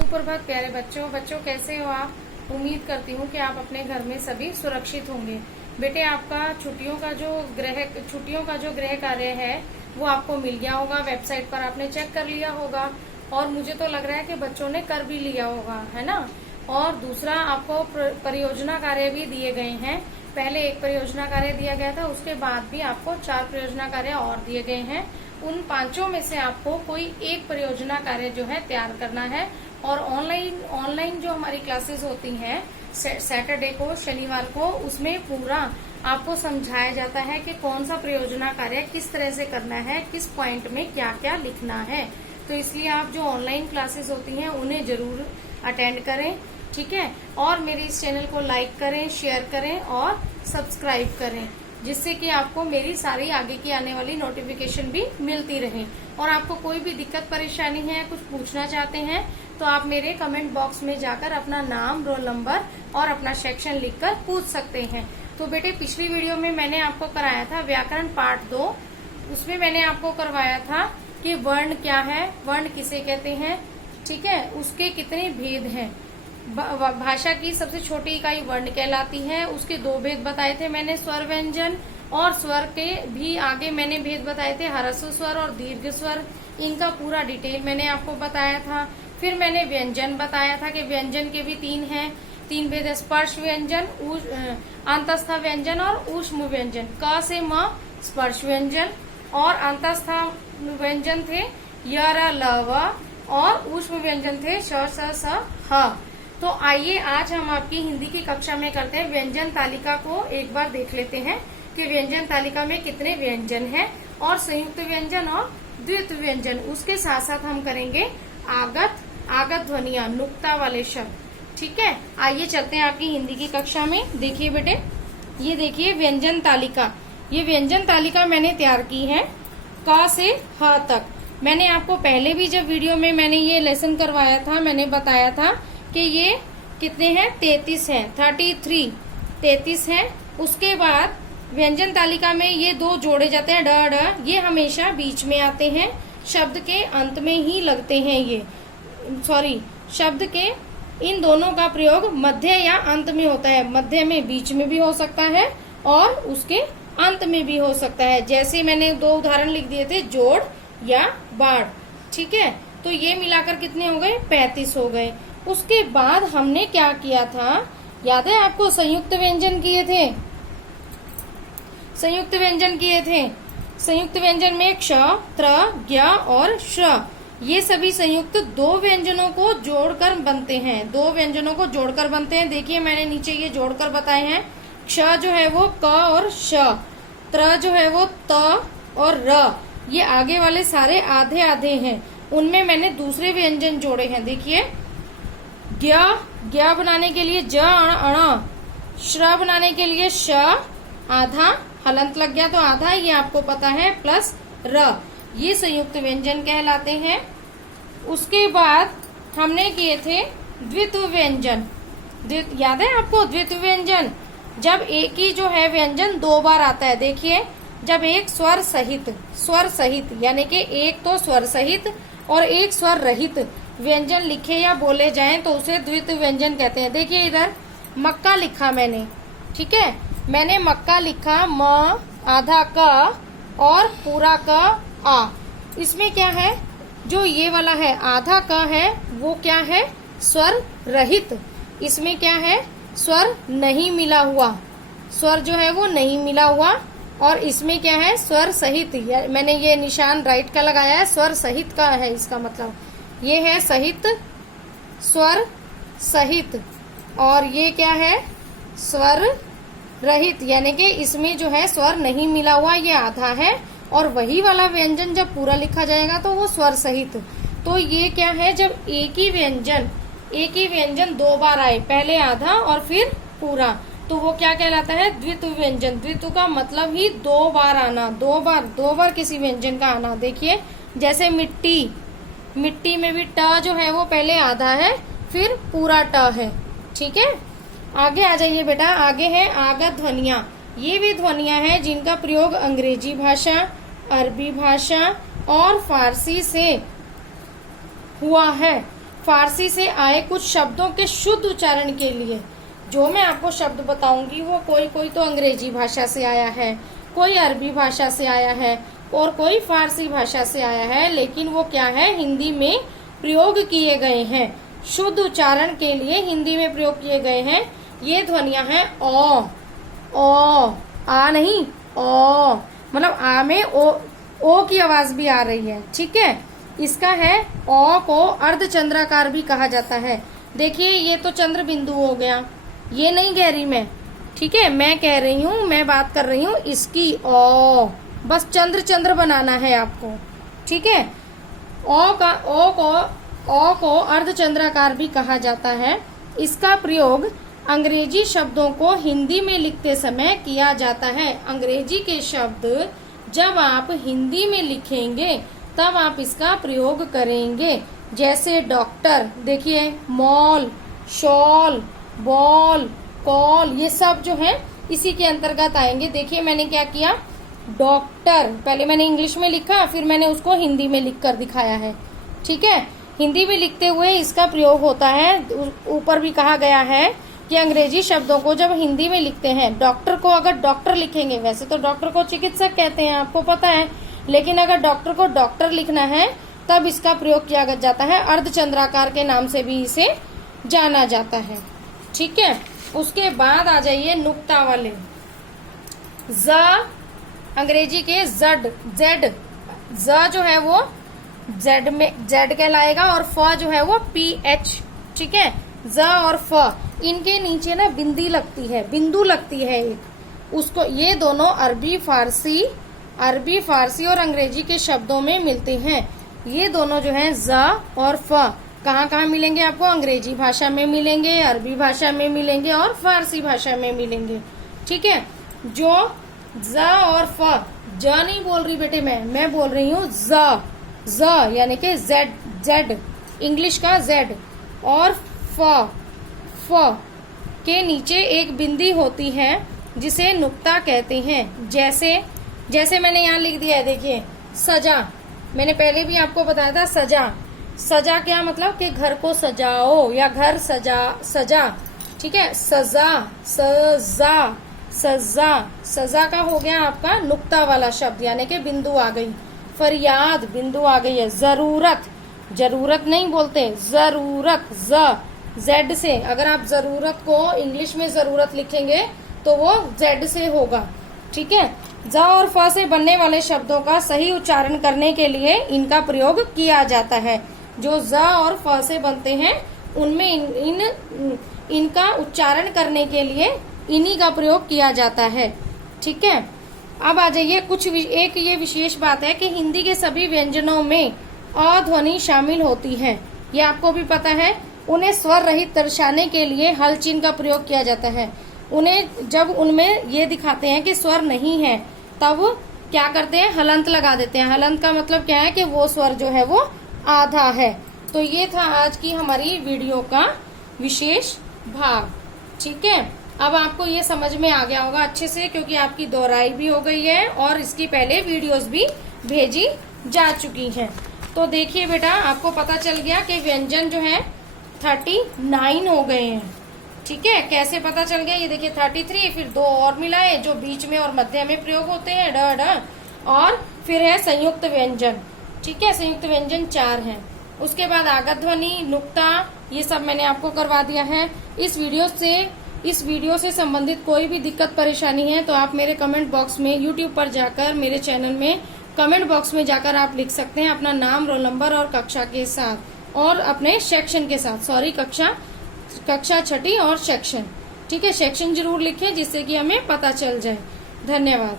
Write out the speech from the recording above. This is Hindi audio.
सुप्रभात प्यारे बच्चों कैसे हो आप। उम्मीद करती हूँ कि आप अपने घर में सभी सुरक्षित होंगे। बेटे आपका छुट्टियों का जो गृह कार्य है वो आपको मिल गया होगा। वेबसाइट पर आपने चेक कर लिया होगा और मुझे तो लग रहा है कि बच्चों ने कर भी लिया होगा, है ना। और दूसरा आपको परियोजना कार्य भी दिए गए हैं। पहले एक परियोजना कार्य दिया गया था, उसके बाद भी आपको 4 परियोजना कार्य और दिए गए हैं। उन 5 में से आपको कोई एक परियोजना कार्य जो है तैयार करना है। और ऑनलाइन जो हमारी क्लासेस होती हैं सैटरडे को, शनिवार को, उसमें पूरा आपको समझाया जाता है कि कौन सा परियोजना कार्य किस तरह से करना है, किस पॉइंट में क्या क्या लिखना है। तो इसलिए आप जो ऑनलाइन क्लासेस होती हैं उन्हें जरूर अटेंड करें, ठीक है। और मेरे इस चैनल को लाइक करें, शेयर करें और सब्सक्राइब करें, जिससे कि आपको मेरी सारी आगे की आने वाली नोटिफिकेशन भी मिलती रहे। और आपको कोई भी दिक्कत परेशानी है, कुछ पूछना चाहते हैं, तो आप मेरे कमेंट बॉक्स में जाकर अपना नाम, रोल नंबर और अपना सेक्शन लिखकर पूछ सकते हैं। तो बेटे पिछली वीडियो में मैंने आपको कराया था व्याकरण पार्ट 2। उसमें मैंने आपको करवाया था कि वर्ण क्या है, वर्ण किसे कहते हैं, ठीक है, उसके कितने भेद हैं। भाषा की सबसे छोटी इकाई वर्ण कहलाती है। उसके 2 भेद बताए थे मैंने, स्वर व्यंजन, और स्वर के भी आगे मैंने भेद बताए थे, ह्रस्व स्वर और दीर्घ स्वर। इनका पूरा डिटेल मैंने आपको बताया था। फिर मैंने व्यंजन बताया था कि व्यंजन के भी 3 हैं, 3 भेद, स्पर्श व्यंजन, अंतस्थ व्यंजन और ऊष्म व्यंजन। क से म स्पर्श व्यंजन, और अंतस्थ व्यंजन थे य, र, ल, व, और ऊष्म व्यंजन थे श, स, स, ह। तो आइए आज हम आपकी हिंदी की कक्षा में करते हैं व्यंजन तालिका को एक बार देख लेते हैं कि व्यंजन तालिका में कितने व्यंजन हैं, और संयुक्त व्यंजन और द्वित्व व्यंजन। उसके साथ साथ हम करेंगे आगत ध्वनियां, नुक्ता वाले शब्द, ठीक है। आइए चलते हैं आपकी हिंदी की कक्षा में। देखिए बेटे, ये देखिए व्यंजन तालिका। ये व्यंजन तालिका मैंने तैयार की है क से ह तक। मैंने आपको पहले भी जब वीडियो में मैंने ये लेसन करवाया था, मैंने बताया था कि ये कितने हैं, 33 हैं, 33 हैं। उसके बाद व्यंजन तालिका में ये 2 जोड़े जाते हैं, ड ड, ये हमेशा बीच में आते हैं, शब्द के अंत में ही लगते हैं। ये शब्द के इन दोनों का प्रयोग मध्य या अंत में होता है। मध्य में, बीच में भी हो सकता है और उसके अंत में भी हो सकता है। जैसे मैंने 2 उदाहरण लिख दिए थे, जोड़ या बाढ़, ठीक है। तो ये मिलाकर कितने हो गए, 35 हो गए। उसके बाद हमने क्या किया था, याद है आपको, संयुक्त व्यंजन किए थे। संयुक्त व्यंजन में क्ष, त्र, ज्ञ और श्र, ये सभी संयुक्त 2 व्यंजनों को जोड़कर बनते हैं। 2 व्यंजनों को जोड़कर बनते हैं। देखिए मैंने नीचे ये जोड़कर बताए हैं। क्ष जो है वो क और श, त्र जो है वो त और र, ये आगे वाले सारे आधे आधे हैं। उनमें मैंने दूसरे व्यंजन जोड़े हैं। देखिए ज्ञ बनाने के लिए ज, अण, श्र बनाने के लिए श, आधा, हलंत लग गया तो आधा, ये आपको पता है, प्लस र, ये संयुक्त व्यंजन कहलाते हैं। उसके बाद हमने किए थे द्वित्व व्यंजन। याद है आपको द्वित्व व्यंजन, जब एक ही जो है व्यंजन 2 बार आता है। देखिए, जब एक स्वर सहित यानी कि एक तो स्वर सहित और एक स्वर रहित व्यंजन लिखे या बोले जाएं तो उसे द्वित्व व्यंजन कहते हैं। देखिए इधर मक्का लिखा मैंने, ठीक है, मैंने मक्का लिखा, म, आधा क और पूरा क, आ। इसमें क्या है, जो ये वाला है आधा क है वो क्या है, स्वर रहित। इसमें क्या है, स्वर नहीं मिला हुआ, स्वर जो है वो नहीं मिला हुआ। और इसमें क्या है, स्वर सहित। मैंने ये निशान राइट का लगाया है, स्वर सहित का है, इसका मतलब ये है सहित, स्वर सहित। और ये क्या है, स्वर रहित, यानी कि इसमें जो है स्वर नहीं मिला हुआ, ये आधा है। और वही वाला व्यंजन जब पूरा लिखा जाएगा तो वो स्वर सहित। तो ये क्या है, जब एक ही व्यंजन 2 बार आए, पहले आधा और फिर पूरा, तो वो क्या कहलाता है, द्वित्व व्यंजन। द्वित्व का मतलब ही 2 बार आना, 2 बार किसी व्यंजन का आना। देखिए जैसे मिट्टी में भी ट जो है वो पहले आधा है फिर पूरा ट है, ठीक है। आगे आ जाइए बेटा, आगे है आगत ध्वनियां। ये भी ध्वनियां हैं जिनका प्रयोग अंग्रेजी भाषा, अरबी भाषा और फारसी से हुआ है। फारसी से आए कुछ शब्दों के शुद्ध उच्चारण के लिए जो मैं आपको शब्द बताऊंगी वो कोई तो अंग्रेजी भाषा से आया है, कोई अरबी भाषा से आया है और कोई फारसी भाषा से आया है, लेकिन वो क्या है, हिंदी में प्रयोग किए गए हैं। शुद्ध उच्चारण के लिए हिंदी में प्रयोग किए गए हैं। ये ध्वनियां हैं ओ, आ नहीं, ओ, मतलब आ में ओ की आवाज भी आ रही है। ठीक है, इसका है ओ को अर्धचंद्राकार भी कहा जाता है। देखिए ये तो चंद्र बिंदु हो गया, ये नहीं कह रही मैं, ठीक है, मैं कह रही हूँ, मैं बात कर रही हूँ इसकी ओ, बस चंद्र बनाना है आपको। ठीक है, ओ को अर्धचंद्राकार भी कहा जाता है। इसका प्रयोग अंग्रेजी शब्दों को हिंदी में लिखते समय किया जाता है। अंग्रेजी के शब्द जब आप हिंदी में लिखेंगे तब आप इसका प्रयोग करेंगे। जैसे डॉक्टर, देखिए मॉल, शॉल, बॉल, कॉल, ये सब जो है इसी के अंतर्गत आएंगे। देखिए मैंने क्या किया, डॉक्टर पहले मैंने इंग्लिश में लिखा, फिर मैंने उसको हिंदी में लिख कर दिखाया है। ठीक है, हिंदी में लिखते हुए इसका प्रयोग होता है। ऊपर भी कहा गया है कि अंग्रेजी शब्दों को जब हिंदी में लिखते हैं, डॉक्टर को अगर डॉक्टर लिखेंगे, वैसे तो डॉक्टर को चिकित्सक कहते हैं, आपको पता है, लेकिन अगर डॉक्टर को डॉक्टर लिखना है तब इसका प्रयोग किया जाता है। अर्धचंद्राकार के नाम से भी इसे जाना जाता है। ठीक है, उसके बाद आ जाइए नुक्ता वाले। ज अंग्रेजी के जेड ज जो है वो जेड में जेड कहलाएगा और फ जो है वो PH। ठीक है, ज और फ इनके नीचे ना बिंदी लगती है, बिंदु लगती है एक, उसको ये दोनों अरबी फारसी और अंग्रेजी के शब्दों में मिलते हैं। ये दोनों जो हैं ज और फ कहाँ मिलेंगे आपको, अंग्रेजी भाषा में मिलेंगे, अरबी भाषा में मिलेंगे और फारसी भाषा में मिलेंगे। ठीक है, जो ज और फ, ज नहीं बोल रही बेटे मैं बोल रही हूँ ज यानी कि जेड इंग्लिश का जेड, और फ के नीचे एक बिंदी होती है जिसे नुक्ता कहते हैं। जैसे मैंने यहाँ लिख दिया है, देखिए सजा, मैंने पहले भी आपको बताया था सजा क्या मतलब कि घर को सजाओ या घर सजा। ठीक है, सजा का हो गया आपका नुक्ता वाला शब्द, यानी कि बिंदु आ गई। फरियाद, बिंदु आ गई है। जरूरत नहीं बोलते, जरूरत, जेड से, अगर आप जरूरत को इंग्लिश में जरूरत लिखेंगे तो वो जेड से होगा। ठीक है, ज और फ से बनने वाले शब्दों का सही उच्चारण करने के लिए इनका प्रयोग किया जाता है। जो ज और फ से बनते हैं उनमें इनका उच्चारण करने के लिए इन्हीं का प्रयोग किया जाता है। ठीक है, अब आ जाइए एक ये विशेष बात है कि हिंदी के सभी व्यंजनों में अ ध्वनि शामिल होती है। ये आपको भी पता है। उन्हें स्वर रहित दर्शाने के लिए हल चिन्ह का प्रयोग किया जाता है। उन्हें जब उनमें ये दिखाते हैं कि स्वर नहीं है तब क्या करते हैं, हलंत लगा देते हैं। हलंत का मतलब क्या है कि वो स्वर जो है वो आधा है। तो ये था आज की हमारी वीडियो का विशेष भाग। ठीक है, अब आपको ये समझ में आ गया होगा अच्छे से, क्योंकि आपकी दोहराई भी हो गई है और इसकी पहले वीडियोस भी भेजी जा चुकी हैं। तो देखिए बेटा, आपको पता चल गया कि व्यंजन जो है 39 हो गए हैं। ठीक है, कैसे पता चल गया, ये देखिए 33, फिर 2 और मिलाए जो बीच में और मध्य में प्रयोग होते हैं, ड और फिर है संयुक्त व्यंजन। ठीक है, संयुक्त व्यंजन 4 हैं। उसके बाद आगत ध्वनि, नुक्ता, ये सब मैंने आपको करवा दिया है। इस वीडियो से संबंधित कोई भी दिक्कत परेशानी है तो आप मेरे कमेंट बॉक्स में यूट्यूब पर जाकर मेरे चैनल में कमेंट बॉक्स में जाकर आप लिख सकते हैं अपना नाम, रोल नंबर और कक्षा के साथ और अपने सेक्शन के साथ, कक्षा 6ठी और सेक्शन। ठीक है, सेक्शन जरूर लिखें जिससे कि हमें पता चल जाए। धन्यवाद।